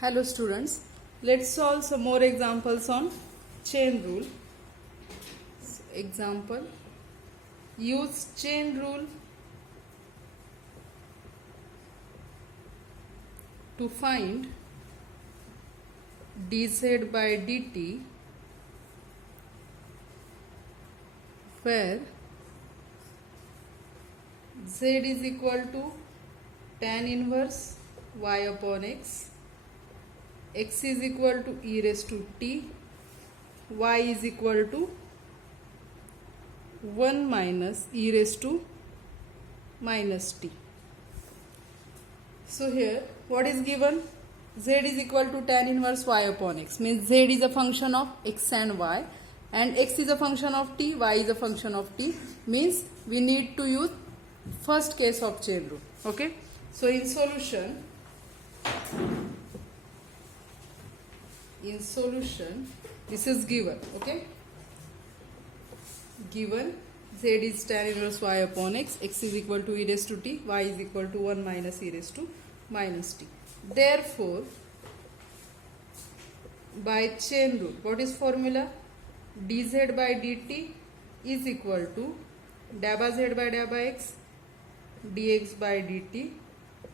Hello students, let's solve some more examples on chain rule. Example, use chain rule to find dz by dt where z is equal to tan inverse y upon x is equal to e raised to t, y is equal to 1 minus e raised to minus t. So here what is given? Z is equal to tan inverse y upon x, means z is a function of x and y, and x is a function of t, y is a function of t, means we need to use first case of chain rule. Okay, so in solution this is given. Okay, given z is tan inverse y upon x, x is equal to e raised to t, y is equal to 1 minus e raised to minus t. Therefore, by chain rule, what is formula? dz by dt is equal to dabba z by dabba x dx by dt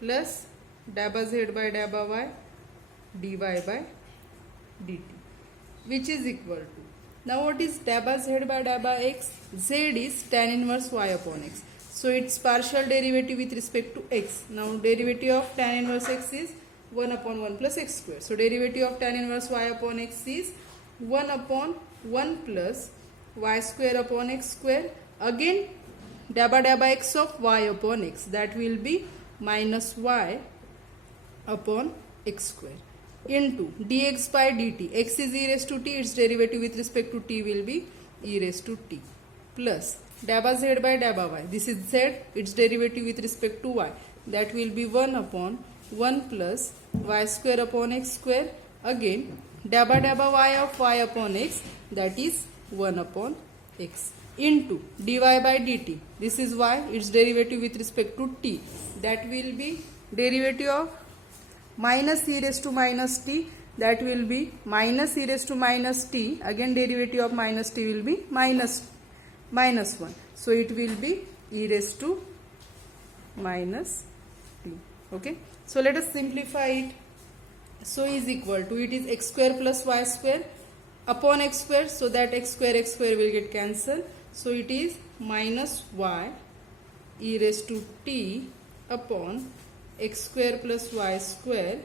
plus dabba z by dabba y dy by dt, which is equal to, now what is dabba z by dabba x? Z is tan inverse y upon x, so its partial derivative with respect to x. Now derivative of tan inverse x is 1 upon 1 plus x square, so derivative of tan inverse y upon x is 1 upon 1 plus y square upon x square, again dabba dabba x of y upon x, that will be minus y upon x square, into dx by dt, x is e raised to t, its derivative with respect to t will be e raised to t, plus dabba z by dabba y, this is z, its derivative with respect to y, that will be 1 upon 1 plus y square upon x square, again dabba dabba y of y upon x, that is 1 upon x, into dy by dt, this is y, its derivative with respect to t, that will be derivative of minus e raised to minus t, that will be minus e raised to minus t, again derivative of minus t will be minus 1, so it will be e raised to minus t. Okay, so let us simplify it. So is equal to, it is x square plus y square upon x square, so that x square will get cancelled, so it is minus y e raised to t upon x square plus y square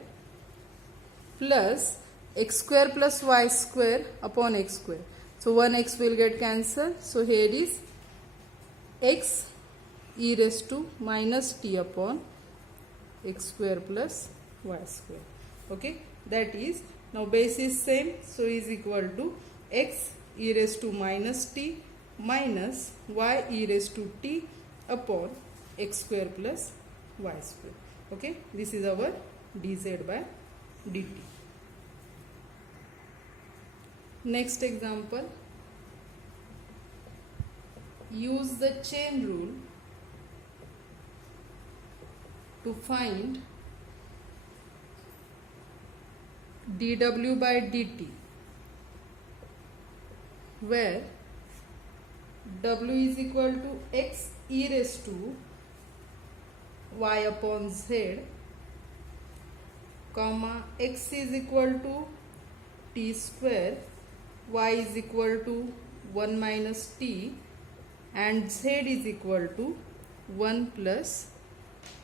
plus x square plus y square upon x square, so 1x will get cancelled, so here is x e raised to minus t upon x square plus y square. Okay, that is, now base is same, so is equal to x e raised to minus t minus y e raised to t upon x square plus y square. Okay, this is our dz by dt. Next example, use the chain rule to find dw by dt where w is equal to x e raised to y upon z, comma x is equal to t square, y is equal to 1 minus t, and z is equal to 1 plus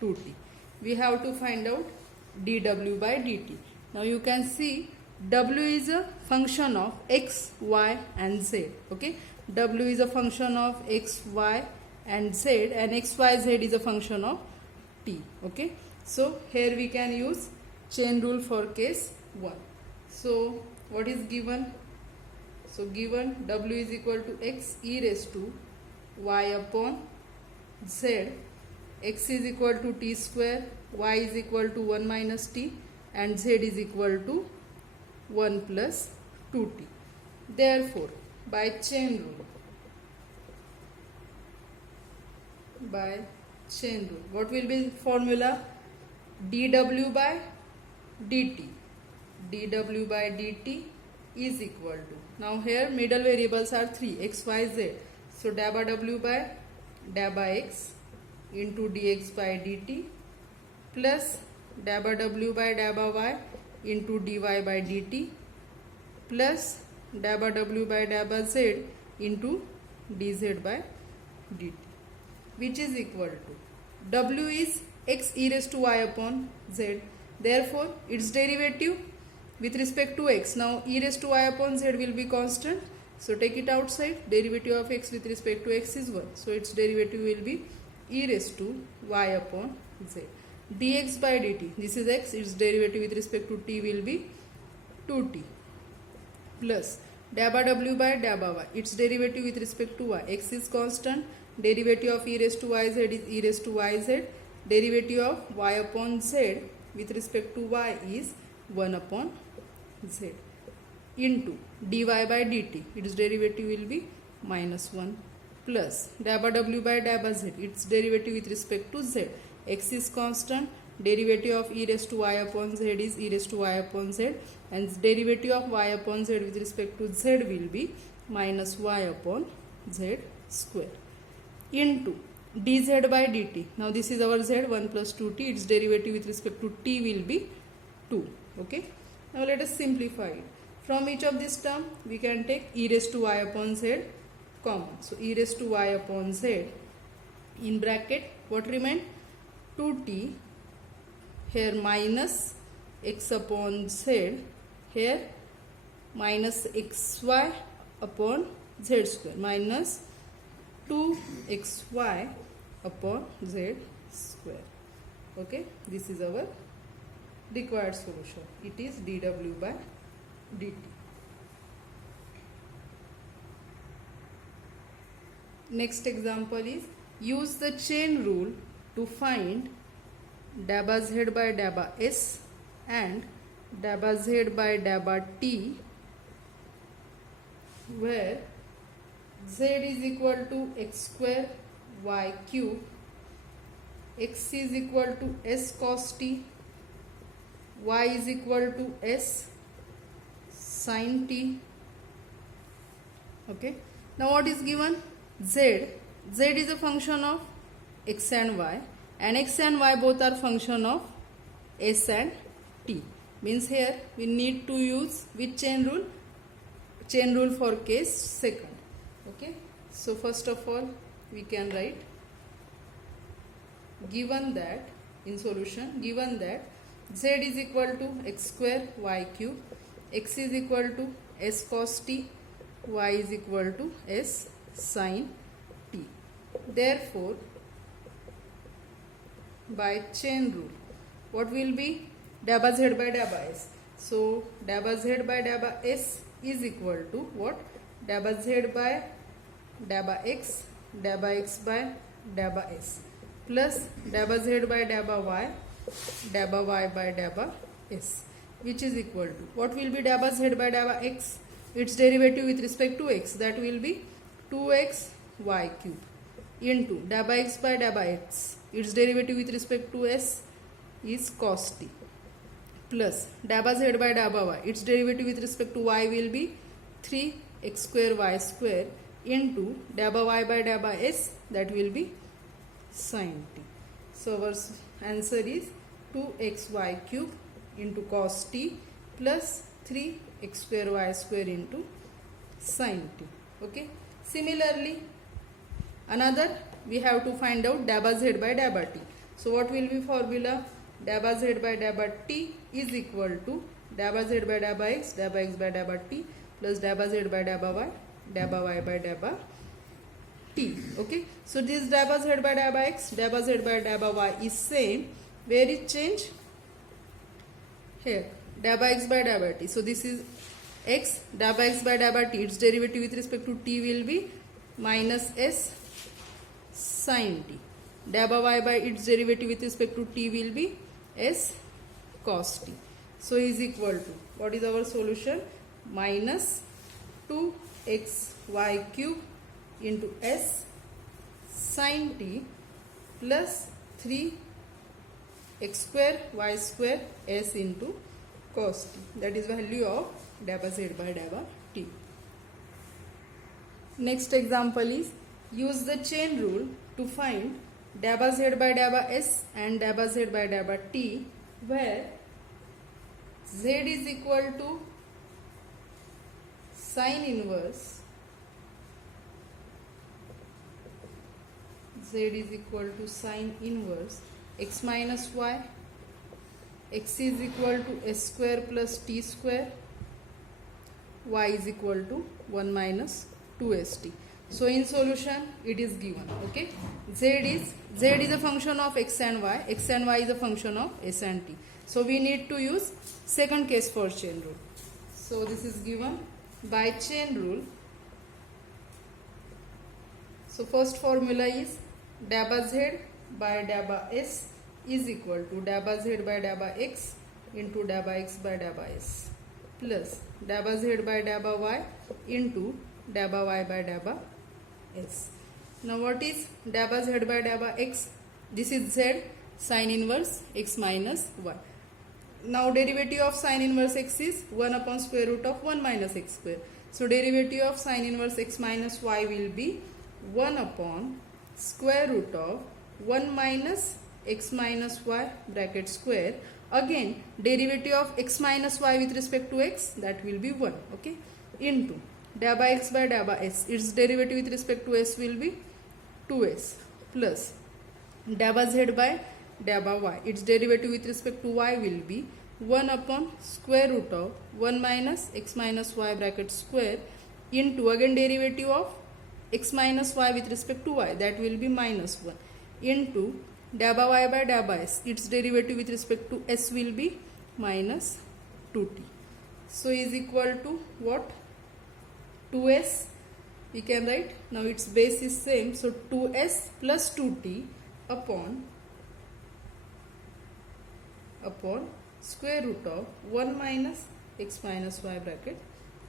2t. We have to find out dw by dt. Now you can see w is a function of x, y and z. Okay, w is a function of x, y and z, and x, y, z is a function of t. Okay, so here we can use chain rule for case 1. So what is given? So given w is equal to x e raised to y upon z, x is equal to t square, y is equal to 1 minus t, and z is equal to 1 plus 2t. Therefore, by chain rule, what will be formula? dw by dt dw by dt is equal to, now here middle variables are 3 x, y, z, so dabba w by dabba x into dx by dt plus dabba w by dabba y into dy by dt plus dabba w by dabba z into dz by dt, which is equal to, w is x e raised to y upon z, therefore its derivative with respect to x, now e raised to y upon z will be constant, so take it outside, derivative of x with respect to x is 1, so its derivative will be e raised to y upon z. Dx by dt, this is x, its derivative with respect to t will be 2t plus dabba w by dabba y, its derivative with respect to y, x is constant, derivative of e raised to yz is e raised to yz, derivative of y upon z with respect to y is 1 upon z into dy by dt, its derivative will be minus 1 plus dabba w by dabba z, its derivative with respect to z, x is constant, derivative of e raised to y upon z is e raised to y upon z, and derivative of y upon z with respect to z will be minus y upon z square into dz by dt, now this is our z, 1 plus 2t, its derivative with respect to t will be 2. Okay, now let us simplify it. From each of this term we can take e raised to y upon z common, so e raised to y upon z in bracket, what remain, 2t, here minus x upon z, here minus xy upon z square, minus 2xy upon z square. Okay, this is our required solution. It is dw by dt. Next example is, use the chain rule to find dabba z by dabba s and dabba z by dabba t, where z is equal to x square y cube, x is equal to s cos t, y is equal to s sin t. Okay, now what is given, z is a function of x and y, and x and y both are function of s and t, means here we need to use which chain rule, chain rule for case second. Okay, so first of all we can write, given that, in solution, given that z is equal to x square y cube, x is equal to s cos t, y is equal to s sin t, therefore by chain rule what will be, dabba z by dabba s, so dabba z by dabba s is equal to what, dabba z by dabba x by dabba s plus dabba z by dabba y by dabba s, which is equal to, what will be dabba z by dabba x, its derivative with respect to x, that will be 2x y cube into dabba x by dabba x, its derivative with respect to s is cos t plus dabba z by dabba y, its derivative with respect to y will be 3x square y square into dabba y by dabba s, that will be sin t. So our answer is 2xy cube into cos t plus 3x square y square into sin t. Okay, similarly another, we have to find out dabba z by dabba t. So what will be formula, dabba z by dabba t is equal to dabba z by dabba x by dabba t plus dabba z by dabba y by dabba t. Okay, so this dabba z by dabba x, dabba z by dabba y is same, where is change, here dabba x by dabba t, so this is x, dabba x by dabba t, its derivative with respect to t will be minus s sin t, dabba y by its derivative with respect to t will be s cos t, so is equal to, what is our solution, minus 2xy cube into s sin t plus 3x square y square s into cos t. That is value of dabba z by dabba t. Next example is use the chain rule to find dabba z by dabba s and dabba z by dabba t, where z is equal to sine inverse x minus y, x is equal to s square plus t square, y is equal to 1 minus 2st. So in solution it is given, okay, z is a function of x and y is a function of s and t. So we need to use second case for chain rule. So this is given by chain rule. So first formula is dabba z by dabba s is equal to dabba z by dabba x into dabba x by dabba s plus dabba z by dabba y into dabba y by dabba s. Now what is dabba z by dabba x? This is z sine inverse x minus y. Now derivative of sine inverse x is 1 upon square root of 1 minus x square. So derivative of sine inverse x minus y will be 1 upon square root of 1 minus x minus y bracket square. Again derivative of x minus y with respect to x, that will be 1, okay, into dabba x by dabba s, its derivative with respect to s will be 2s, plus dabba z by dabba y, its derivative with respect to y will be 1 upon square root of 1 minus x minus y bracket square into again derivative of x minus y with respect to y, that will be minus 1, into dabba y by dabba s, its derivative with respect to s will be minus 2t. So is equal to what? 2s we can write. Now its base is same, so 2s plus 2t upon square root of 1 minus x minus y bracket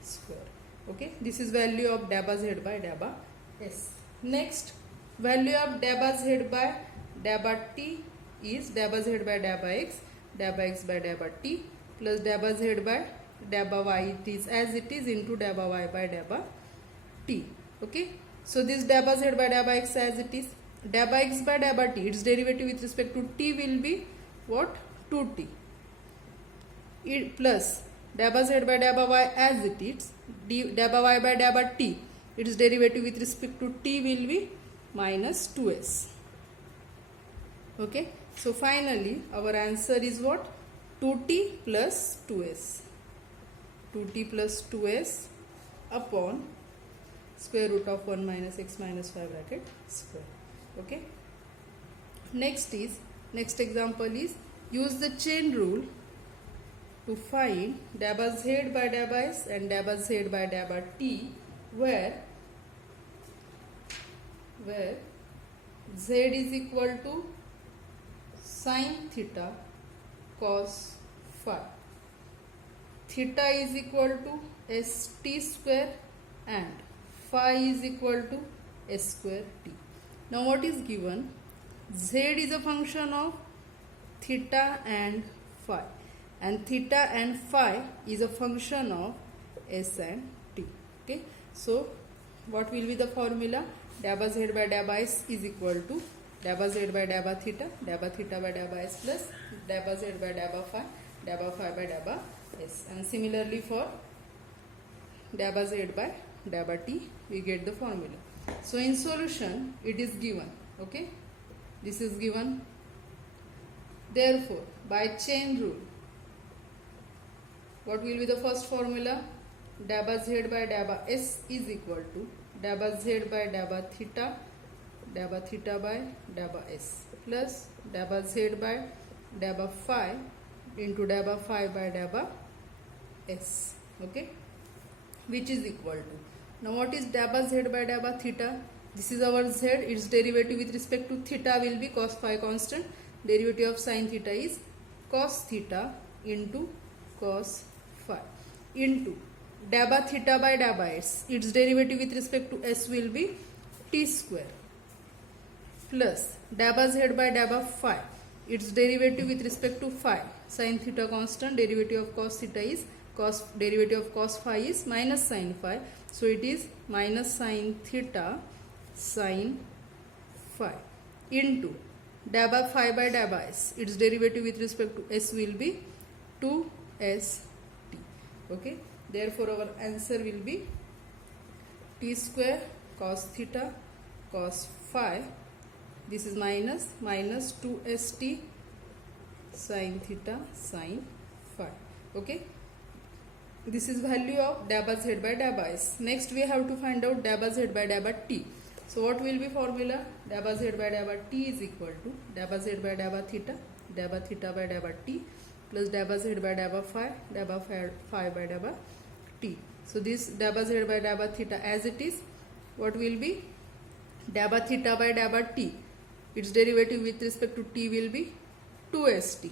square. Okay, this is value of dabba z by dabba s. Next, value of dabba z by dabba t is dabba z by dabba x by dabba t plus dabba z by dabba y, it is as it is, into dabba y by dabba t. Okay, so this dabba z by dabba x as it is, dabba x by dabba t, its derivative with respect to t will be what? 2t, plus dabba z by dabba y as it is, dabba y by dabba t, its derivative with respect to t will be minus 2s. Okay, so finally our answer is what? 2t plus 2s. 2t plus 2s upon square root of 1 minus x minus y bracket square. Okay, next example is use the chain rule to find dabba z by dabba s and dabba z by dabba t, where z is equal to sine theta cos phi, theta is equal to st square and phi is equal to s square t. Now what is given? Z is a function of theta and phi, and theta and phi is a function of s and t. Okay, so what will be the formula? Dabba z by dabba s is equal to dabba z by dabba theta by dabba s plus dabba z by dabba phi by dabba s, and similarly for dabba z by dabba t we get the formula. So in solution it is given, okay, this is given. Therefore by chain rule, what will be the first formula? Dabba z by dabba s is equal to dabba z by dabba theta by dabba s plus dabba z by dabba phi into dabba phi by dabba s, okay, which is equal to, now what is dabba z by dabba theta? This is our z, its derivative with respect to theta will be cos phi constant, derivative of sin theta is cos theta into cos phi, into dabba theta by dabba s, its derivative with respect to s will be t square, plus dabba z by dabba phi, its derivative with respect to phi sin theta constant, derivative of cos theta is cos, derivative of cos phi is minus sin phi. So it is minus sin theta sin phi into dabba phi by dabba s. Its derivative with respect to s will be 2st. Okay. Therefore our answer will be t square cos theta cos phi. This is minus 2st sin theta sin phi. Okay. This is value of dabba z by dabba s. Next we have to find out dabba z by dabba t. So what will be formula? Dabba z by dabba t is equal to dabba z by dabba theta by dabba t plus dabba z by dabba phi by dabba t. So this dabba z by dabba theta as it is, what will be? Dabba theta by dabba t, its derivative with respect to t will be 2st.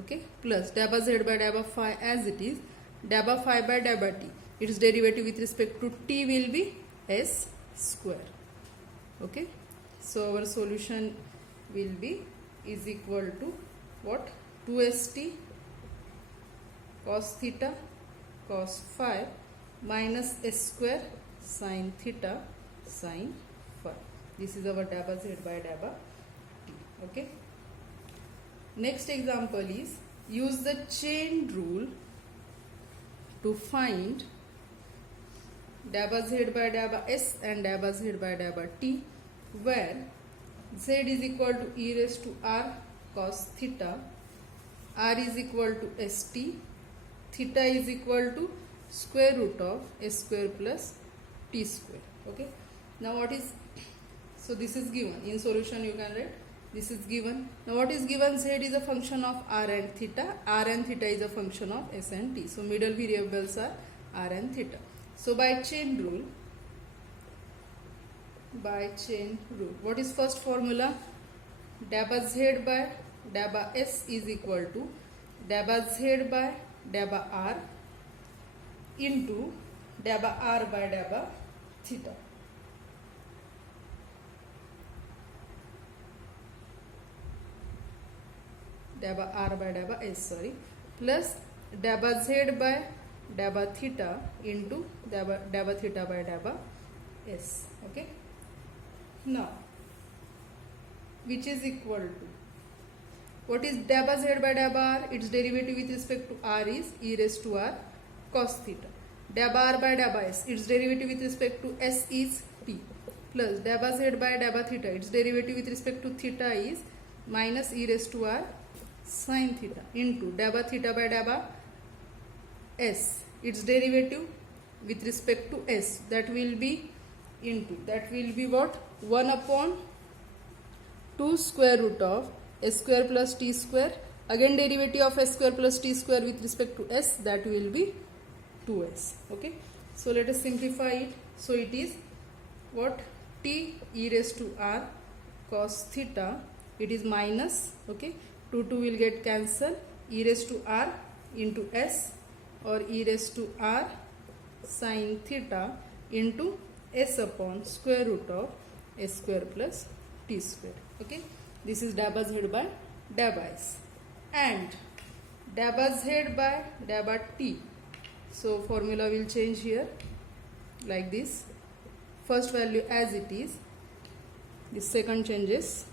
Okay, plus dabba z by dabba phi as it is, dabba phi by dabba t, its derivative with respect to t will be s square. Okay, so our solution will be is equal to what? 2st cos theta cos phi minus s square sin theta sin phi. This is our dabba z by dabba t. Okay. Next example is use the chain rule to find dabba z by dabba s and dabba z by dabba t, where z is equal to e raised to r cos theta, r is equal to st, theta is equal to square root of s square plus t square. Okay. Now what is, so this is given in solution, you can write this is given. Now what is given? Z is a function of r and theta is a function of s and t. So middle variables are r and theta. So by chain rule, what is first formula? Dabba z by dabba s is equal to dabba z by dabba r into dabba r by dabba theta. Dabba r by dabba s, sorry, plus dabba z by dabba theta into dabba theta by dabba s. Okay. Now, which is equal to, what is dabba z by dabba r? Its derivative with respect to r is e raised to r cos theta. Dabba r by dabba s, its derivative with respect to s is t, plus dabba z by dabba theta, its derivative with respect to theta is minus e raised to r sin theta into dabba theta by dabba s, its derivative with respect to s, that will be what? 1 upon 2 square root of s square plus t square, again derivative of s square plus t square with respect to s, that will be 2s. Okay, so let us simplify it. So it is what? T e raised to r cos theta, it is minus, okay, 2 will get cancelled, e raised to r into s, or e raised to r sin theta into s upon square root of s square plus t square. Okay, this is dabba z by dabba s and dabba z by dabba t. So formula will change here like this. First value as it is, this second changes.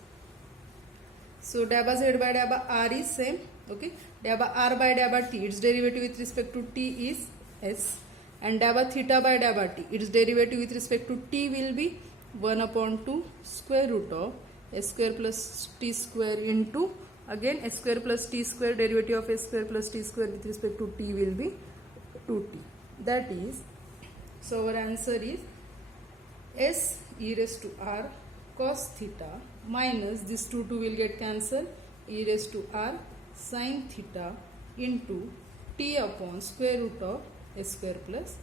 So dabba z by dabba r is same. Okay, dabba r by dabba t, its derivative with respect to t is s, and dabba theta by dabba t, its derivative with respect to t will be 1 upon 2 square root of s square plus t square into again s square plus t square, derivative of s square plus t square with respect to t will be 2t. That is, so our answer is s e raised to r cos theta minus this 2 will get cancelled, e raised to r sin theta into t upon square root of s square plus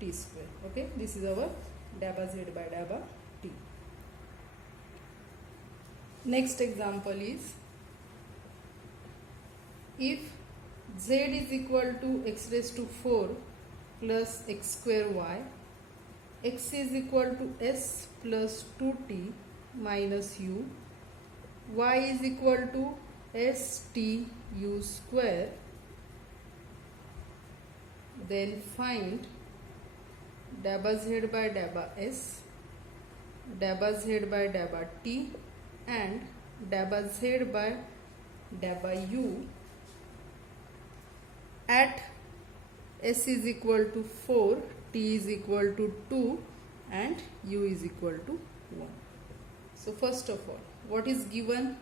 t square. Okay, this is our dabba z by dabba t. Next example is, if z is equal to x raised to 4 plus x square y, x is equal to s plus 2t minus u, y is equal to STU square, then find dabba z by dabba s, dabba z by dabba t, and dabba z by dabba u at s is equal to 4, t is equal to 2, and u is equal to 1. So first of all, what is given?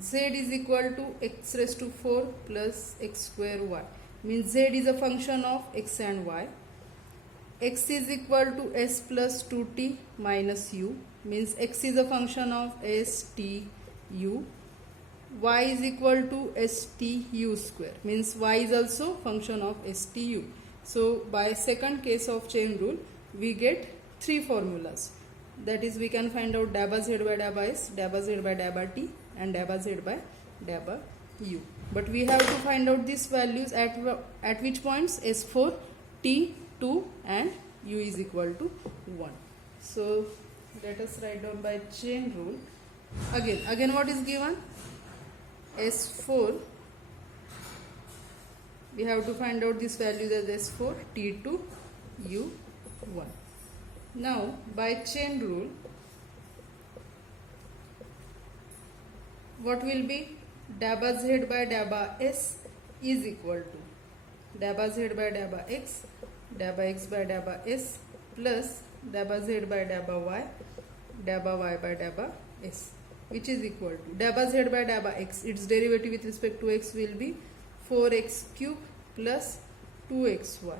Z is equal to x raised to 4 plus x square y, means z is a function of x and y. X is equal to s plus 2t minus u, means x is a function of s t u. Y is equal to stu square, means y is also function of stu. So by second case of chain rule, we get three formulas. That is, we can find out dabba z by dabba s, dabba z by dabba t, and dabba z by dabba u. But we have to find out these values at which points? S4, t, 2, and u is equal to 1. So let us write down by chain rule. Again what is given? S4, we have to find out these values as S4, T2, U1. Now by chain rule, what will be? Dabba z by dabba s is equal to dabba z by dabba x, dabba x by dabba s, plus dabba z by dabba y, dabba y by dabba s, which is equal to dabba z by dabba x, its derivative with respect to x will be 4x cube plus 2xy,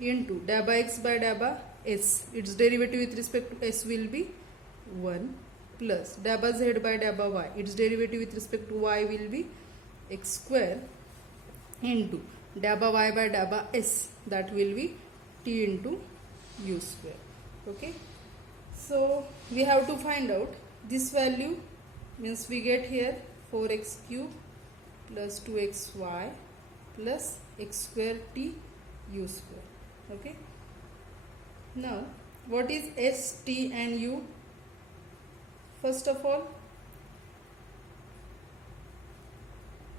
into dabba x by dabba s, its derivative with respect to s will be 1, plus dabba z by dabba y, its derivative with respect to y will be x square, into dabba y by dabba s, that will be t into u square. Okay, so we have to find out this value, means we get here 4x cube plus 2xy plus x square t u square. Okay, now what is s, t, and u? First of all,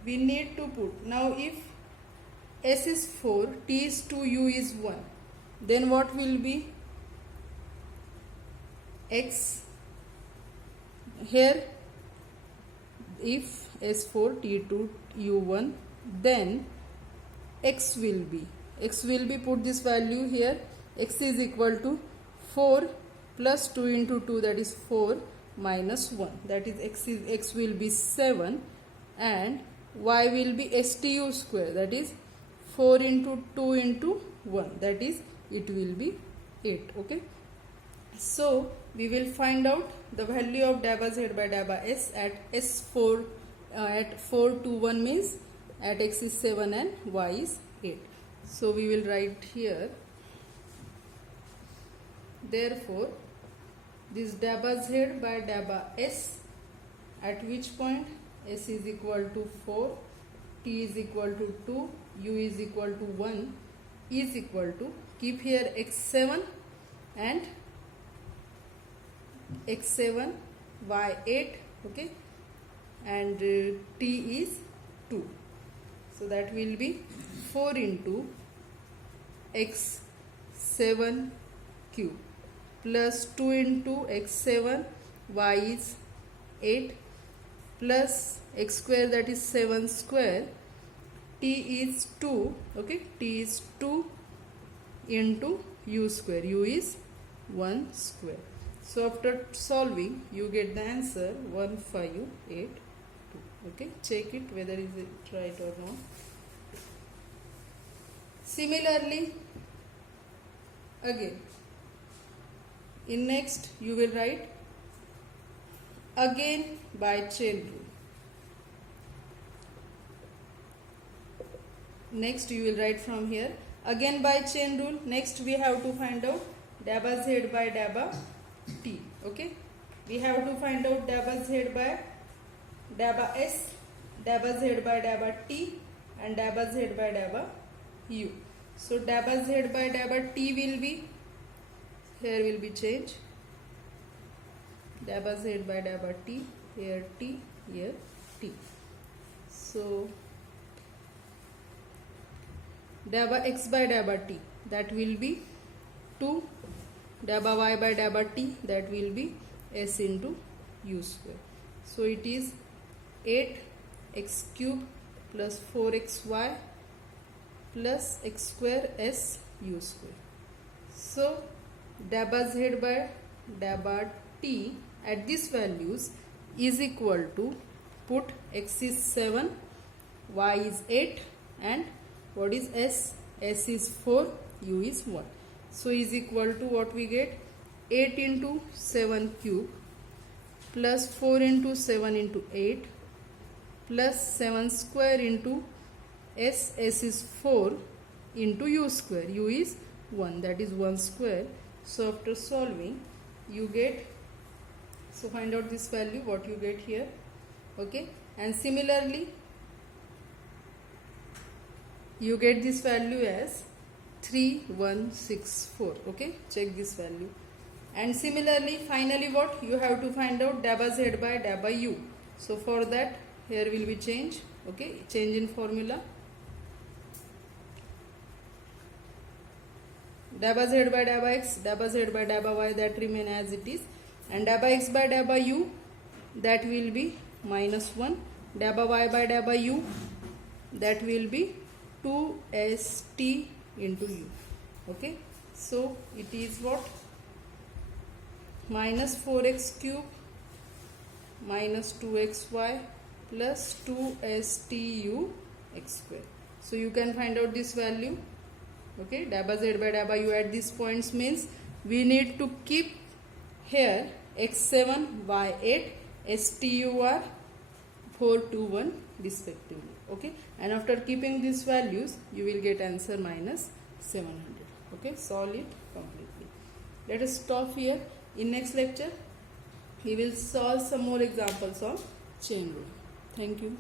we need to put, now if s is 4, t is 2, u is 1, then what will be? X, here if s4, t2, u1, then x will be put this value here. X is equal to 4 plus 2 into 2, that is 4, minus 1, that is x will be 7, and y will be stu square, that is 4 into 2 into 1, that is it will be 8. Okay, so we will find out the value of dabba z by dabba s at s4 at 4 to 1, means at x is 7 and y is 8. So we will write here, therefore this dabba z by dabba s at which point? S is equal to 4, t is equal to 2, u is equal to 1, is equal to, keep here x7 and x7, y8, okay, and t is 2. So that will be 4 into x7 cube plus 2 into x7, y is 8, plus x square, that is 7 square, t is 2, okay, t is 2 into u square, u is 1 square. So after solving, you get the answer 1582. Okay, check it whether is it right or not. Similarly, again in next you will write again by chain rule. Next you will write from here again by chain rule. Next we have to find out dabba z by dabba t. Okay, we have to find out dabba z by dabba s, dabba z by dabba t, and dabba z by dabba u. So dabba z by dabba t will be, here will be change, dabba z by dabba t, here t, here t. So dabba x by dabba t, that will be 2, dabba y by dabba t, that will be s into u square. So it is 8x cube plus 4xy plus x square s u square. So dabba z by dabba t at these values is equal to, put x is 7, y is 8, and what is s? S is 4, u is 1. So is equal to, what we get? 8 into 7 cube plus 4 into 7 into 8 plus 7 square into s is 4 into u square. U is 1, that is 1 square. So after solving you get, so find out this value, what you get here. Okay, and similarly you get this value as 3164. Okay, check this value. And similarly, finally, what you have to find out? Dabba z by dabba u. So for that, here will be change. Okay, change in formula. Dabba z by dabba x, dabba z by dabba y, that remain as it is, and dabba x by dabba u, that will be -1. Dabba y by dabba u, that will be 2st into u. Okay, so it is what? -4x cube minus 2xy plus 2stu x square. So you can find out this value. Okay, dabba z by dabba u at these points means we need to keep here x7, y8, stur 4, 2, 1 respectively. Okay, and after keeping these values you will get answer -700. Okay, solve it completely. Let us stop here. In next lecture we will solve some more examples of chain rule. Thank you.